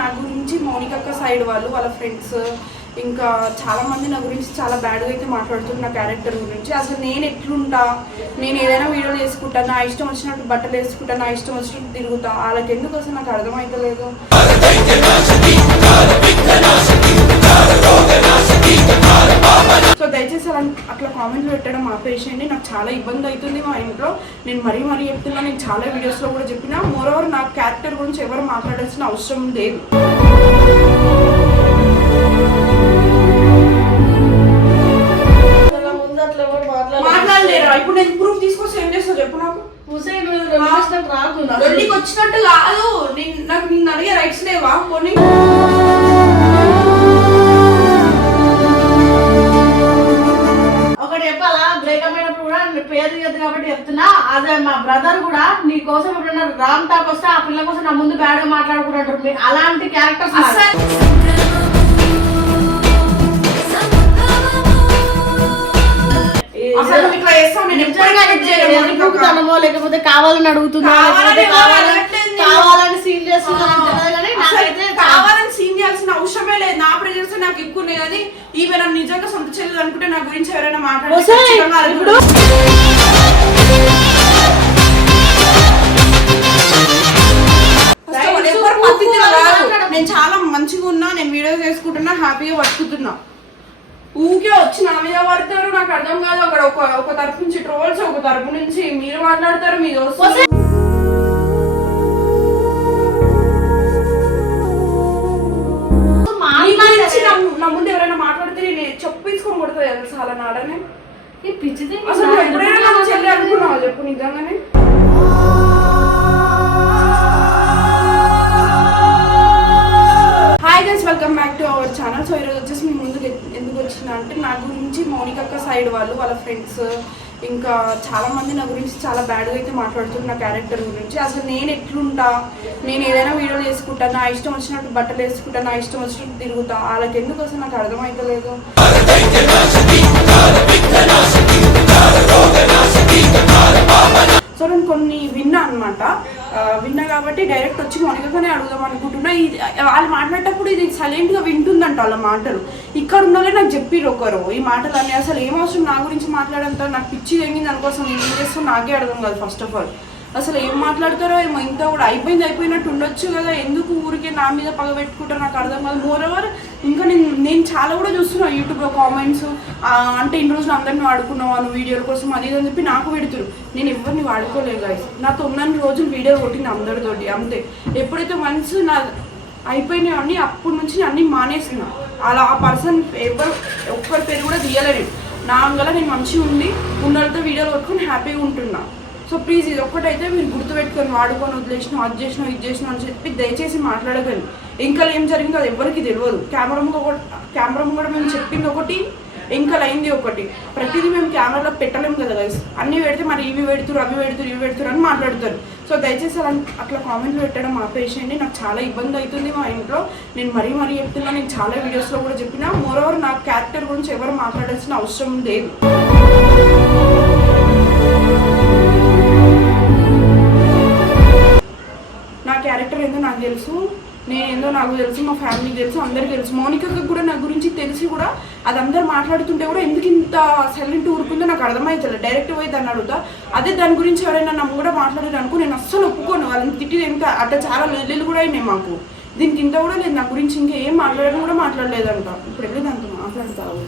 నా గురించి మౌనిక అక్క సైడ్ వాళ్ళు వాళ్ళ ఫ్రెండ్స్ ఇంకా చాలా మంది నా గురించి చాలా బ్యాడ్గా అయితే మాట్లాడుతున్నారు నా క్యారెక్టర్ గురించి. అసలు నేను ఎట్లుంటా, నేను ఏదైనా వీడియోలు వేసుకుంటా, నా ఇష్టం వచ్చినట్టు బట్టలు వేసుకుంటా, నా ఇష్టం వచ్చినట్టు తిరుగుతా, వాళ్ళకి ఎందుకు అసలు నాకు అర్థమవుతలేదు. సో దయచేసి అట్లా కామెంట్లు పెట్టడం ఆపేసేయండి. నాకు చాలా ఇబ్బంది అవుతుంది మా ఇంట్లో. నేను మరీ చెప్తున్నా, నేను చాలా వీడియోస్లో కూడా చెప్పినా. మోరోవర్ నా క్యారెక్టర్ గురించి ఎవరు మాట్లాడాల్సిన అవసరం లేదు. మాట్లాడలేరా? ఇప్పుడు నేను ప్రూఫ్ తీసుకొచ్చి ఏం చేస్తావు చెప్పు నాకు. నీకు వచ్చినట్టు కాదు, నాకు నిన్ను అడిగే రైట్స్ లేవా? పోనీ ఒకటి చెప్పాలా, బ్రేకప్ అయినప్పుడు కూడా పేరు తీయద్దు కాబట్టి చెప్తున్నా. అదే మా బ్రదర్ కూడా నీ కోసం ఎప్పుడన్నా రామ్ టాక్ వస్తే ఆ పిల్ల కోసం నా ముందు బ్యాడ్ గా మాట్లాడుకుంటారు. అలాంటి క్యారెక్టర్స్ లేకపోతే కావాలని అడుగుతున్నా, కావాలని సీన్ కావాలని సీన్ చేయాల్సిన అవసరమే లేదు. నా ప్రెజర్స్ నాకు ఎక్కువ ఉన్నాయి. కానీ ఈవెన్ నిజంగా సొంత చెల్లెలు అనుకుంటే నా గురించి ఎవరైనా మాట్లాడారు. నేను చాలా మంచిగా ఉన్నా, నేను వీడియో చేసుకుంటున్నా, హ్యాపీగా బతుకుతున్నా. ఊకే వచ్చి నా మీద పడతారు, నాకు అర్థం కాదు. అక్కడ ఒక తరపు నుంచి ట్రోల్స్, ఒక తరపు నుంచి మీరు మాట్లాడతారు. మీ దోస్తు నా ముందు ఎవరైనా మాట్లాడితే నేను చెప్పించుకొని కొడుతుంది తెలుసు అలా నాడనే. అసలు ఎప్పుడైనా నాకు చెల్లి అనుకున్నావా చెప్పు నిజంగానే? Hi guys, welcome back to our channel. So ఈరోజు వచ్చేసి మీ ముందుకు ఎందుకు వచ్చిన అంటే నా గురించి మౌనిక అక్క సైడ్ వాళ్ళు వాళ్ళ ఫ్రెండ్స్ ఇంకా చాలా మంది నా గురించి చాలా బ్యాడ్గా అయితే మాట్లాడుతున్నారు నా క్యారెక్టర్ గురించి. అసలు నేను ఎట్లుంటా, నేను ఏదైనా వీడియోలు వేసుకుంటా, నా ఇష్టం వచ్చినట్టు బట్టలు వేసుకుంటా, నా ఇష్టం వచ్చినట్టు తిరుగుతా, వాళ్ళకి ఎందుకు అసలు నాకు అర్థమవుతలేదు. సో నేను కొన్ని విన్నా అనమాట. విన్నా కాబట్టి డైరెక్ట్ వచ్చి మౌనికనే అడుగుదాం అనుకుంటున్నా. ఇది వాళ్ళు మాట్లాడేటప్పుడు ఇది సైలెంట్గా వింటుందంట వాళ్ళ మాటలు. ఇక్కడ ఉన్న వాళ్ళే నాకు చెప్పిరు ఒకరు ఈ మాటలు అన్నీ. అసలు ఏం అవసరం నా గురించి మాట్లాడంతో, నాకు పిచ్చి తెంగింది అనుకోసం ఏం చేస్తాం నాకే అర్థం కాదు. ఫస్ట్ ఆఫ్ ఆల్ అసలు ఏం మాట్లాడతారో ఏమో. ఇంత కూడా అయిపోయినట్టు ఉండొచ్చు కదా, ఎందుకు ఊరికే నా మీద పగ పెట్టుకుంటారో నాకు అర్థం కాదు. మోరోవర్ ఇంకా నేను చాలా కూడా చూస్తున్నాను యూట్యూబ్లో కామెంట్స్. అంటే ఇన్ని రోజులు అందరిని వాడుకున్నావు అను వీడియోల కోసం అది అని చెప్పి నాకు పెడుతురు. నేను ఎవరిని వాడుకోలేదు గాయస్. నాతో ఉన్నన్ని రోజులు వీడియో కొట్టింది అందరితోటి అంతే. ఎప్పుడైతే వన్స్ నా అయిపోయినాయి అన్నీ అప్పటి నుంచి అన్నీ మానేసిన. అలా ఆ పర్సన్ ఒక్కరి పేరు కూడా తీయలేదు. నా అంగల నేను మంచిగా ఉండి ఉన్నతో వీడియోలు కొట్టుకొని హ్యాపీగా ఉంటున్నా. సో ప్లీజ్ ఇది ఒక్కటైతే మీరు గుర్తుపెట్టుకొని, వాడుకొని వదిలేసినాం, అది చేసినాం, ఇది చేసినాం అని చెప్పి దయచేసి మాట్లాడగలను. ఇంకా ఏం జరిగిందో అది ఎవరికి తెలియదు. కెమెరా కూడా మేము చెప్పింది ఒకటి, ఇంకా అయింది ఒకటి. ప్రతిదీ మేము కెమెరాలో పెట్టలేము కదా గైస్. అన్నీ పెడితే మరి ఇవి పెడుతురు, అవి పెడుతురు, ఇవి పెడుతురు అని మాట్లాడతారు. సో దయచేసి అట్లా కామెంట్లు పెట్టడం ఆపేసేయండి. నాకు చాలా ఇబ్బంది అవుతుంది మా ఇంట్లో. నేను మరీ చెప్తున్నా, నేను చాలా వీడియోస్లో కూడా చెప్పినా. మోరోవర్ నా క్యారెక్టర్ గురించి ఎవరు మాట్లాడాల్సిన అవసరం లేదు. నా క్యారెక్టర్ ఏందో నాకు తెలుసు, నేనేందో నాకు తెలుసు, మా ఫ్యామిలీకి తెలుసు, అందరికీ తెలుసు. మౌనికకి కూడా నా గురించి తెలిసి కూడా అది అందరు మాట్లాడుతుంటే కూడా ఎందుకు ఇంత సైలెంట్ ఊరుకుందో నాకు అర్థమవుతుంది. డైరెక్ట్ పోయి దాన్ని అడుగుతా. అదే దాని గురించి ఎవరైనా నన్ను కూడా మాట్లాడారు అనుకో, నేను అస్సలు ఒప్పుకోను. వాళ్ళని తిట్టి ఇంకా అట్లా చాలా లొల్లీలు కూడా అయినాయి మాకు. దీనికి ఇంత కూడా లేదు. నా గురించి ఇంకా ఏం మాట్లాడడం కూడా మాట్లాడలేదంట. ఇప్పుడు వెళ్ళి దాంతో మాట్లాడతావు.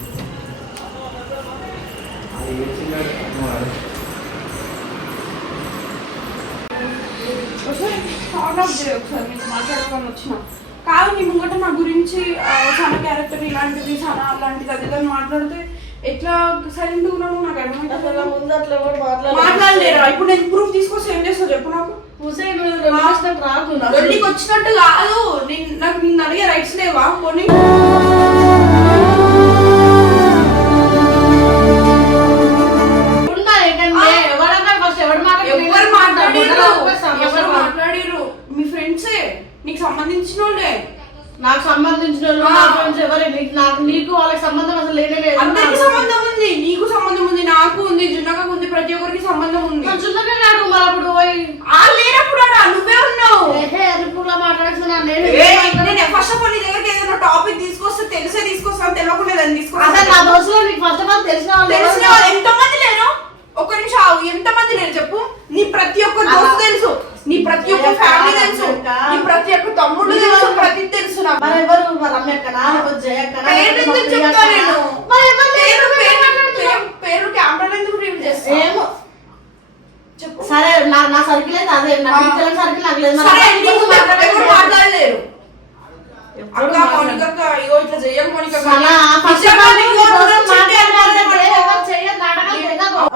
ఒకసారి మీకు మాట్లాడుకొని వచ్చిన కాదు. నీ ముంగట నా గురించి చాలా క్యారెక్టర్ ఇలాంటిది, చాలా అలాంటిది అది కానీ మాట్లాడితే ఎట్లా సైలెంట్ ఉన్నాను నాకు అర్థమైతే. మాట్లాడలేరా? ఇప్పుడు నేను ప్రూఫ్ తీసుకొచ్చి ఏం చేస్తావు చెప్పు నాకు. నీకు వచ్చినట్టు కాదు, నాకు నిన్ను అడిగే రైట్స్ లేవా? పోనీ ఎవరు మాట్లాడిరు? మీ ఫ్రెండ్సే, నీకు సంబంధించిన వాళ్ళే. నాకు సంబంధించిన నీకు వాళ్ళకి సంబంధం అసలు లేదు. అందరికి సంబంధం ఉంది. నీకు సంబంధం ఉంది, నాకు ఉంది, జున్నగా ఉంది, ప్రతి ఒక్కరికి సంబంధం ఉంది. జున్నగా అడుగు మరప్పుడు లేనప్పుడు నువ్వే ఉన్నావు. మాట్లాడుతున్నా నేను ఫస్ట్ ఆఫ్ ఆల్ నీ దగ్గరికి ఏదైనా టాపిక్ తీసుకొస్తే తెలిసే తీసుకొస్తాను, తెలియకుండా దాన్ని అసలు నా దోస్తులో నీకు ఫస్ట్ ఆఫ్ ఆల్ తెలిసిన వాళ్ళు ఎంతమంది లేరు? ఒక్క నిమిషం ఆగు, ఎంతమంది లేరు చెప్పు? నీ ప్రతి ఒక్క దోస్తు తెలుసు, నీ ప్రతి ఒక్క ఫ్యామిలీ తెలుసు, నీ ప్రతి ఒక్క తమ్ముడు తెలుసు, ప్రతి తెలుసు నాకు. మరి ఎవరు రమ్యక్కనా లేకపోతే జయక్కనా? పేరు కెమెరా ఎందుకు రివీల్ చేస్తా? ఏమో సరే, నా సర్కిల్ అయితే అదే, నా టీచర్ సర్కిల్ నాకు లేదు. ఎవరు మాట్లాడలేరు. అక్క మౌనిక ఇగో ఇట్లా చెయ్యం మౌనిక,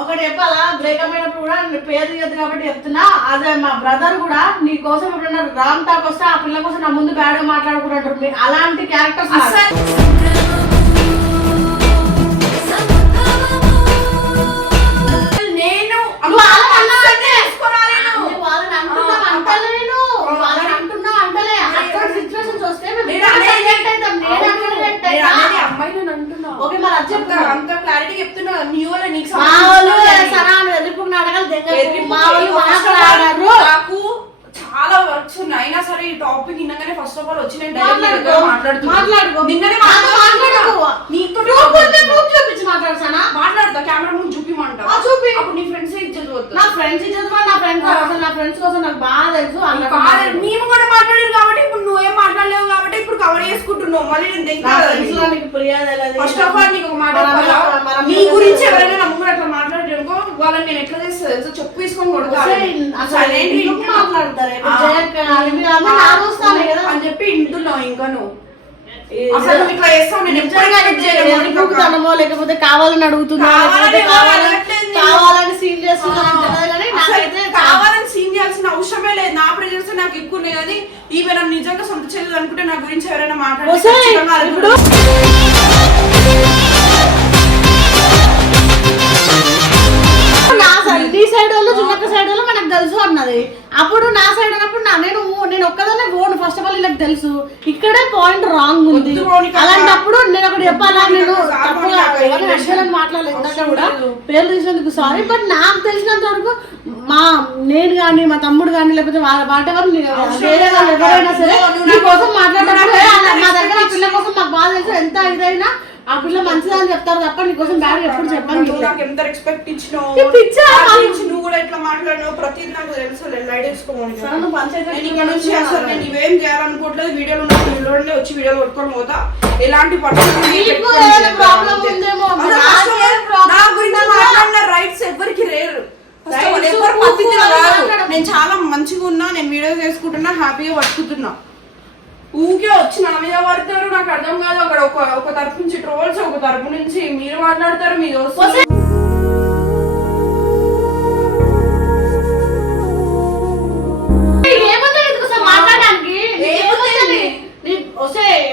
ఒకటి చెప్పాలా, బ్రేకప్ అయినప్పుడు కూడా పేరు తీయద్దు కాబట్టి చెప్తున్నా. అదే మా బ్రదర్ కూడా నీ కోసం ఎప్పుడన్నా రామ్ టాక్ వస్తే ఆ పిల్ల కోసం నా ముందు బ్యాడ్ గా మాట్లాడుకుంటారు. అలాంటి క్యారెక్టర్స్ నేను అంత క్లారిటీ చెప్తున్నా. నీ వల్ల నీకు నాకు చాలా వర్క్స్ ఉన్నాయి. అయినా సరే ఈ టాపిక్ నిన్నగానే ఫస్ట్ ఆఫ్ ఆల్ వచ్చి నేను డైరెక్ట్ మాట్లాడతా. కెమెరా ముందు చూపిమంటా, అప్పుడు నీ ఫ్రెండ్స్ ఇచ్చేది నా ఫ్రెండ్స్ నా ఫ్రెండ్స్ కోసం నాకు బాగా తెలుసు. మేము కూడా మాట్లాడారు కాబట్టి ఇప్పుడు నువ్వేం మాట్లాడలేవు కాబట్టి ఇప్పుడు కవర్ చేసుకుంటున్నావు. మళ్ళీ ఫస్ట్ ఆఫ్ ఆల్ నీకు ఒక మాట, నీ గురించి ఎవరైనా నా ముందు అట్లా మాట్లాడేనుకో వాళ్ళని నేను ఎట్లా చేస్తా తెలుసు, చెప్పు తీసుకొని కొడతాను అని చెప్పి ఇంటున్నావు. ఇంకా నువ్వు అసలు ఇట్లా చేస్తావు, నేను ఎప్పుడైనా లేకపోతే కావాలని అడుగుతున్నా, కావాలని సీన్ కావాలని సీన్ చేయాల్సిన అవసరమే లేదు. నా ప్రెజర్స్ నాకు ఎక్కువ ఉన్నాయి. కానీ ఈవెన్ నిజంగా సొంత చెల్లెలు అనుకుంటే నా గురించి ఎవరైనా మాట్లాడారు నీ సైడ్ వాళ్ళు చున్నక్క సైడ్ వాళ్ళు మనకు తెలుసు అన్నది. అప్పుడు నా సైడ్ అన్నప్పుడు నేను ఒక్కదానే ఓన్. ఫస్ట్ ఆఫ్ ఆల్ వీళ్ళకి తెలుసు ఇక్కడే పాయింట్ రాంగ్ ఉంది. అలాంటప్పుడు నేను ఒకటి చెప్పాలా, నేను తప్పుగా మాట్లాడలేదు కూడా పేరు తీసినందుకు సారీ. బట్ నాకు తెలిసినంత వరకు నేను కానీ మా తమ్ముడు కానీ లేకపోతే వాట్ ఎవరు వేరే వాళ్ళు ఎవరైనా సరే నీ కోసం మాట్లాడేటప్పుడు మా దగ్గర ఆ పిల్ల కోసం మాకు బాగా తెలుసు. ఎంత ఇదైనా ఆ పిల్ల మంచిదని చెప్తారు తప్ప నీకోసం బ్యాడ్ ఎప్పుడు చెప్పండి. నాకు ఎంత రెస్పెక్ట్ ఇచ్చినావు, నువ్వు కూడా ఎట్లా మాట్లాడినావు ప్రతిదీ నాకు తెలుసు. నేను ఇవేం చేయాలనుకోవట్లేదు. వీడియోలో వచ్చి వీడియోలు కొట్టుకొని పోతా. ఎలాంటి రైట్స్ ఎవరికి రేరు. నేను చాలా మంచిగా ఉన్నా, నేను వీడియో చేసుకుంటున్నా, హ్యాపీగా బతుకుతున్నా. ఊకే వచ్చి నా మీద పడతారు, నాకు అర్థం కాదు. అక్కడ ఒక తరపు నుంచి ట్రోల్స్, ఒక తరపు నుంచి మీరు మాట్లాడతారు. మీ దోస్తు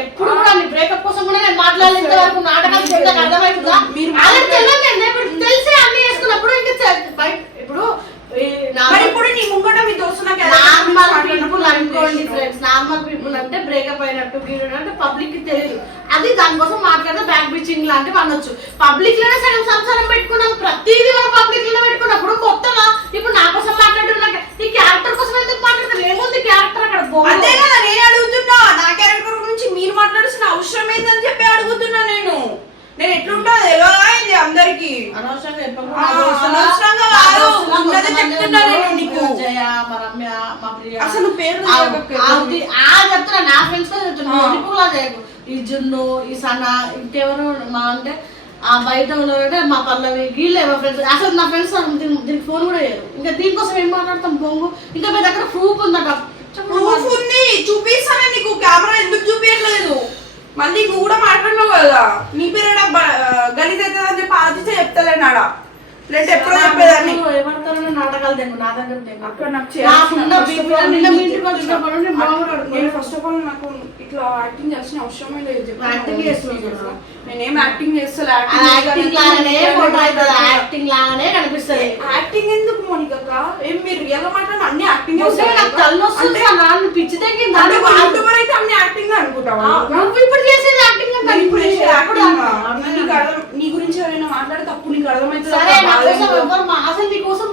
ఎప్పుడు కూడా బ్రేకప్ కోసం కూడా నేను మాట్లాడలేంత వరకు నాటకాలు అర్థమవుతుందా? తెలిసే అన్ని చేసుకున్నప్పుడు ఇంకా ఇప్పుడు ఇప్పుడు నీ ముంగట మీ దోస్తు నార్మల్ పీపుల్ అనుకోండి ఫ్రెండ్స్. నార్మల్ పీపుల్ అంటే బ్రేకప్ అయినట్టు అంటే పబ్లిక్ కి తెలియదు. అది దానికోసం మాట్లాడితే బ్యాక్ బిచింగ్ లాంటివి అనొచ్చు. పబ్లిక్ లోనే సగం సంసారం పెట్టుకున్నాం, ప్రతిదీ మనం పబ్లిక్ లోనే పెట్టుకున్నప్పుడు కొత్తగా ఇప్పుడు నా కోసం మాట్లాడుతున్నా, ఈ క్యారెక్టర్ కోసం ఎందుకు మాట్లాడతారు? ఏముంది క్యారెక్టర్ అక్కడ? అదే కదా నేను అడుగుతున్నా. నా క్యారెక్టర్ గురించి మీరు మాట్లాడాల్సిన అవసరం ఏందని చెప్పి అడుగుతున్నా. నేను ఎట్లుంటా ఎలా అయింది అందరికి అనవసరంగా అసలు పేరు చెప్తున్నా. నా ఫ్రెండ్స్ చెప్తున్నా ఈ జున్ను, ఈ సనా, ఇంకెవరు మా అంటే ఆ బయట మా పల్లవి వీళ్ళే మా ఫ్రెండ్స్. అసలు నా ఫ్రెండ్స్ దీనికి ఫోన్ కూడా చేయరు. ఇంకా దీనికోసం ఏం మాట్లాడతాం బొంగు? ఇంకా మీ దగ్గర ప్రూఫ్ ఉందట. ప్రూఫ్ ఉంది, చూపిస్తానే నీకు. కెమెరా ఎందుకు చూపించట్లేదు? మళ్ళీ నువ్వు కూడా మాట్లాడినావు కదా, నీ పేరు గణిత అవుతుంది అని చెప్పి ఆదిత్య చెప్తలేనాడా? లేదంటే ఎప్పుడో చెప్పేదాన్ని. నాటకాలు నా దగ్గర ఫస్ట్ ఆఫ్ ఆల్ నాకు ఇట్లా యాక్టింగ్ చేసిన అవసరమే లేదు. నేనేం యాక్టింగ్ చేస్తా. కనిపిస్తుంది. యాక్టింగ్ ఎందుకు మోనిక? ఏం మీరు రియల్ గా మాట్లాడిన అన్ని యాక్టింగ్ పిచ్చి తగ్గింది. అన్ని యాక్టింగ్ అనుకుంటావా? ఇప్పుడు చేసేది యాక్టింగ్. నీ గురించి ఎవరైనా మాట్లాడితే అప్పుడు నీకు అర్థమవుతుంది. అసలు నీకోసం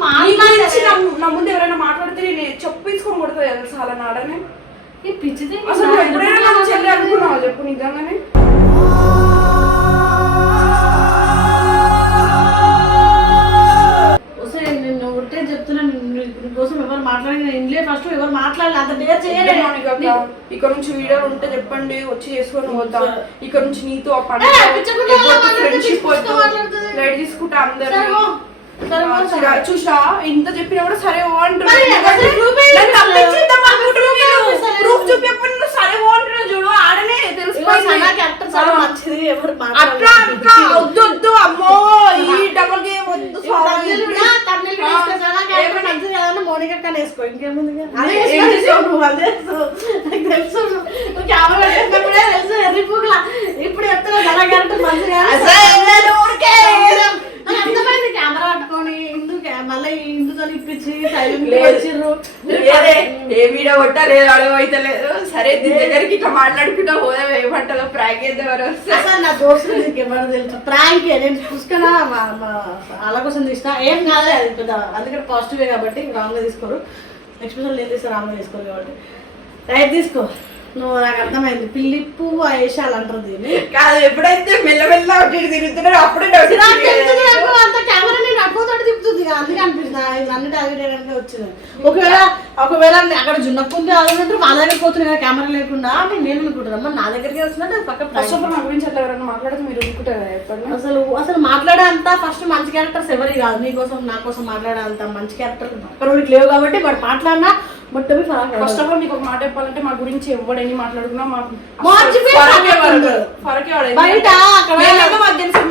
నా ముందు ఎవరైనా మాట్లాడితే నేను చెప్పుకొని కొడుతుంది తెలుసా అలా నాడనే. పిచ్చిది. అసలు ఎప్పుడైనా నాకు చెల్లి ఇక్కడ నుంచి వీడియోలు ఉంటే చెప్పండి వచ్చి చేసుకొని పోతా. ఇక్కడ నుంచి నీతో ఆ పని ఫ్రెండ్షిప్ లైట్ తీసుకుంటా అందరు. చూసా ఇంత చెప్పినా కూడా సరే ఓ అంటున్నావు. ప్రూఫ్ చూపించప్పుడు నువ్వు సరే ఓ అంటున్నావు చూడు. ఆడనే తెలిసిపోయింది అట్లా అట్లా వద్దు వద్దు అమ్మో ఈ డబుల్ గేమ్ వద్దు. మోనికా కానీ వేసుకో ఇంకేముంది ఇప్పుడు చెప్తున్నా అర్థమైంది. కెమెరా పట్టుకొని మళ్ళీ ఇందుతో ఇప్పించి ఏ వీడియో కొట్టా లేదు అడవ అయితే లేదు. సరే దీని దగ్గరికి ఇట్లా మాట్లాడుకుంటా పోదా ఏమంటారో ప్రాంక్ చేద్దామని వస్తే అసలు నా దోస్తులు ఎవరు తెలుసు ప్రాంక్ నేను చూసుకున్నా అలా కోసం తీసిన ఏం కాదు అది పెద్ద అందుకని పాజిటివే కాబట్టి రాంగ్ గా తీసుకోరు. ఎక్స్పెషల్ నేను తీసుకో రాంగ్ గా తీసుకోరు కాబట్టి రైట్ తీసుకో. నువ్వు నాకు అర్థమైంది పిల్లి పువ్వు వేసాలు అంటారు దీన్ని కాదు. ఎప్పుడైతే మెల్లమెల్ల తిరుగుతున్నారో అప్పుడే అంత కెమెరా నేను అడ్డుతోటి తిప్పుతుంది అందుకే అనిపిస్తుంది అన్ని టార్గెట్ వచ్చింది. ఒకవేళ అక్కడ జున్నకుంది ఆల్రెడీ వాళ్ళ దగ్గర పోతుంది కదా కెమెరా లేకుండా నేను అనుకుంటున్నా నా దగ్గరికి వస్తుందంటే పక్క ఫస్ట్ ఆఫ్ ఆల్ నా గురించి అట్లా ఎవరైనా మాట్లాడితే మీరు అనుకుంటారు కదా. అసలు మాట్లాడే అంత ఫస్ట్ మంచి క్యారెక్టర్స్ ఎవరి కాదు. నీకోసం నా కోసం మాట్లాడే అంత మంచి క్యారెక్టర్ అక్కడ లేవు కాబట్టి వాడు మాట్లాడినా ఫస్ట్ ఆఫ్ ఆల్ మీకు ఒక మాట చెప్పాలంటే మా గురించి ఎవడైనా మాట్లాడుకున్నా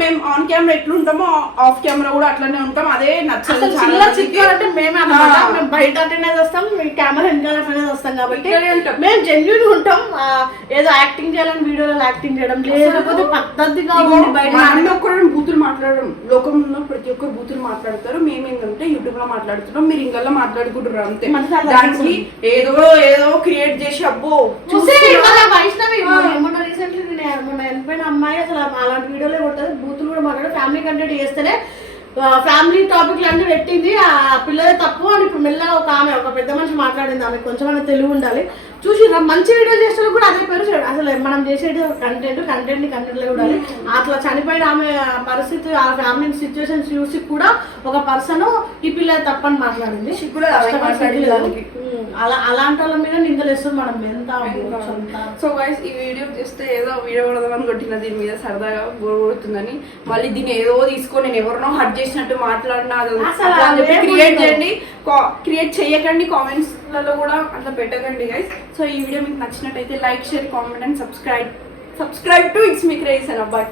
మేము ఆన్ కెమెరా ఎట్లుంటామో ఆఫ్ కెమెరా కూడా అట్లనే ఉంటాం. అదే నచ్చదు. అంటే మేమే మేము బయట అటెండ్ వస్తాం కెమెరా వెనకాల అటెండ్ వస్తాం కాబట్టి మేము జెన్యూన్ ఉంటాం. ఏదో యాక్టింగ్ చేయాలని వీడియోలో యాక్టింగ్ చేయడం లేకపోతే పద్ధతిగా ఒక్కరు బూతులు మాట్లాడడం. లోకంలో ప్రతి ఒక్కరు బూతులు మాట్లాడతారు. మేమేంటంటే యూట్యూబ్ లో మాట్లాడుతున్నాం మీరు ఇంకా మాట్లాడుకుంటారు అంతే. దానికి ఏదో ఏదో క్రియేట్ చేసి అబ్బో వైష్ణవి మొన్న రీసెంట్లీ మొన్న వెళ్ళిపోయిన అమ్మాయి అసలు అలాంటి వీడియోలే కొట్టదు బూతులు కూడా మాట్లాడు. ఫ్యామిలీ కంటెంట్ చేస్తేనే ఫ్యామిలీ టాపిక్లు అన్ని పెట్టింది. ఆ పిల్లలే తప్పు అని ఇప్పుడు మెల్లగా ఒక పెద్ద మనిషి మాట్లాడింది. ఆమె కొంచెం తెలివి ఉండాలి. చూసి మంచి వీడియోలు చేసిన కూడా అదే పేరు అసలు మనం చేసేది కంటెంట్ లో కూడా అట్లా చనిపోయిన ఆమె పరిస్థితి ఆ ఫ్యామిలీ సిచ్యువేషన్ చూసి కూడా ఒక పర్సన్ ఈ పిల్ల తప్పని మాట్లాడింది. అలాంటి వాళ్ళ మీద నిందలేస్తాం మనం ఎంత. సో గైస్ ఈ వీడియో చేస్తే ఏదో వీడియో కొడదామని కొట్టిన దీని మీద సరదాగా బోర్ కొడుతుందని మళ్ళీ దీన్ని ఏదో తీసుకొని నేను ఎవరినో హర్ట్ చేసినట్టు మాట్లాడినా క్రియేట్ చేయకండి. కామెంట్స్ లలో కూడా అట్లా పెట్టకండి గైస్. సో ఈ వీడియో మీకు నచ్చినట్టయితే like share comment and subscribe to it's me craze అన్న. బట్